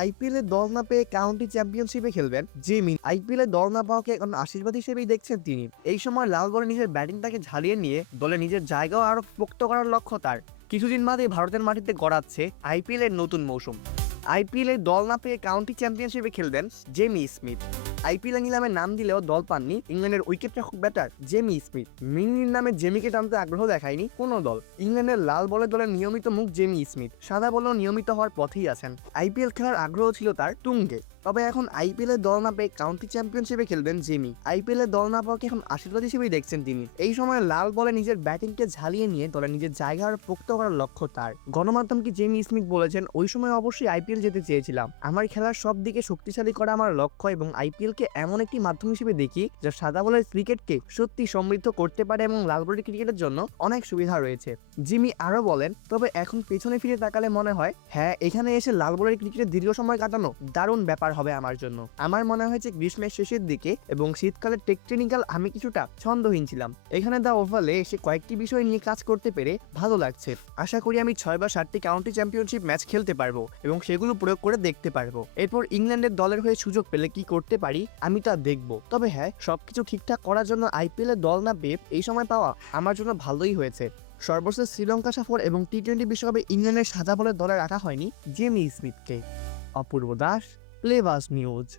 IPL এর দল না পেয়ে কাউন্টি চ্যাম্পিয়নশিপে খেলবেন জিমি। আইপিএল এর দল না পাওয়াকে এখন আশীর্বাদ হিসেবেই দেখছেন তিনি। এই সময় লাল বলে নিজের ব্যাটিংটাকে ঝালিয়ে নিয়ে দলে নিজের জায়গাও আরো পোক্ত করার লক্ষ্য তার। কিছুদিন বাদে ভারতের মাটিতে গড়াচ্ছে আইপিএল এর নতুন মৌসুম। আইপিএল এর দল না পেয়ে কাউন্টি চ্যাম্পিয়নশিপে খেলবেন জেমি স্মিথ। আইপিএল নিলামে নাম দিলেও দল পাননি ইংল্যান্ডের উইকেট-রক্ষক ব্যাটার জেমি স্মিথ। মিনির নামে জেমিকে টানতে আগ্রহ দেখায়নি কোনো দল। ইংল্যান্ডের লাল বলে দলের নিয়মিত মুখ জেমি স্মিথ, সাদা বলেও নিয়মিত হওয়ার পথেই আছেন। আইপিএল খেলার আগ্রহ ছিল তার তুঙ্গে। তবে এখন আইপিএল এর দল না পেয়ে কাউন্টি চ্যাম্পিয়নশিপে খেলবেন জিমি। আইপিএল এর দল না পাওয়াকে এখন আশীর্বাদ হিসেবেই দেখছেন তিনি। এই সময় লাল বলে নিজের ব্যাটিংকে ঝালিয়ে নিয়ে দলে নিজের জায়গা আর পোক্ত করার লক্ষ্য তার। গণমাধ্যমকে জেমি স্মিথ বলেছেন, ওই সময় অবশ্যই আইপিএল যেতে চেয়েছিলাম। আমার খেলার সব দিকে শক্তিশালী করা আমার লক্ষ্য এবং আইপিএলকে এমন একটি মাধ্যম হিসেবে দেখি যা সাদা বলের ক্রিকেটকে সত্যি সমৃদ্ধ করতে পারে এবং লাল বলের ক্রিকেটের জন্য অনেক সুবিধা রয়েছে। জিমি আরো বলেন, তবে এখন পেছনে ফিরে তাকালে মনে হয় হ্যাঁ, এখানে এসে লাল বলের ক্রিকেটে দীর্ঘ সময় কাটানো দারুণ ব্যাপার হবে আমার জন্য। আমার মনে হয়েছে গ্রীষ্মের শেষের দিকে এবং শীতকালের টেকনিক্যাল আমি কিছুটা ছন্দহীন ছিলাম। এখানে দা ওভালে এসে কয়েকটি বিষয় নিয়ে কাজ করতে পেরে ভালো লাগছে। আশা করি আমি 6 বা 7টি কাউন্টি চ্যাম্পিয়নশিপ ম্যাচ খেলতে পারবো এবং সেগুলো প্রয়োগ করে দেখতে পারবো। এরপর ইংল্যান্ডের দলের হয়ে সুযোগ পেলে কি করতে পারি আমি তা দেখবো। তবে হ্যাঁ, সবকিছু ঠিকঠাক করার জন্য আইপিএল এর দল না পেয়ে এই সময় পাওয়া আমার জন্য ভালোই হয়েছে। সর্বশেষ শ্রীলঙ্কা সফর এবং টি-20 বিশ্বকাপে ইংল্যান্ডের সাদা বলের দলে রাখা হয়নি জেমি স্মিথকে। অপূর্ব দাস, প্লেবাজ নিউজ।